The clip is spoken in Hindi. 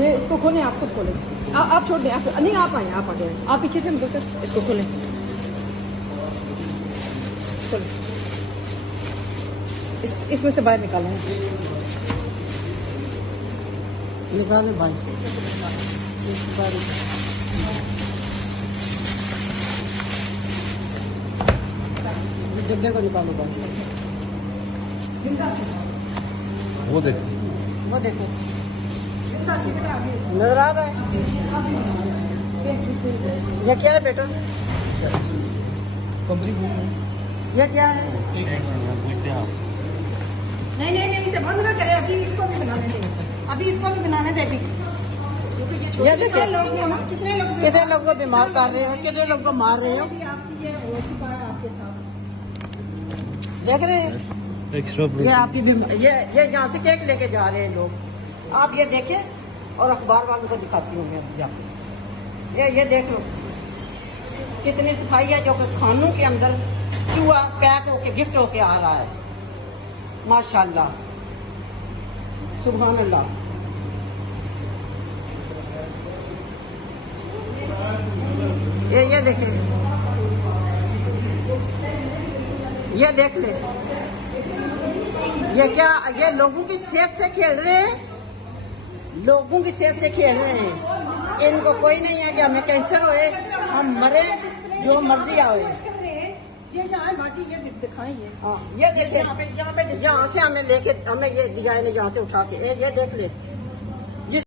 ये इसको खोलें, आप खुद खोलें। आप छोड़ दें, आप नहीं, आप आए, आप आ गए, आप पीछे थे मुझसे। इसको खोलें, खोलें, इसमें से बाहर निकालें, निकालें बाहर। डिब्बे को निकालो बाहर। वो देखो, वो देखो, नजर आ रहा है? ये क्या है बेटा? ये क्या है? नहीं नहीं नहीं, इसे बंद ना करें, अभी इसको भी बनाने दें, अभी इसको भी बनाने दें। ये देखिए, कितने लोग को बीमार कर रहे हो, कितने लोग को मार रहे हो, आपके साथ देख रहे हैं। ये आपकी ये यहाँ से केक लेके जा रहे हैं लोग, आप ये देखें, और अखबार वालों को दिखाती हूँ मैं जाके। ये देख लो कितनी सफाई है, जो कि खानों के अंदर चूहा पैक होके गिफ्ट होके आ रहा है। माशाल्लाह, सुभान अल्लाह। ये देखें, ये देख ले, ये क्या, ये लोगों की सेहत से खेल रहे हैं, लोगों की सेहत से खेल रहे हैं। इनको कोई नहीं है कि हमें कैंसर होए, हम मरे, जो मर्जी आए। ये यहाँ बाजी, ये दिखाएंगे। हाँ, ये देखें, यहाँ से हमें लेके, हमें ये डिजाइन यहाँ से उठा के, ये देख ले।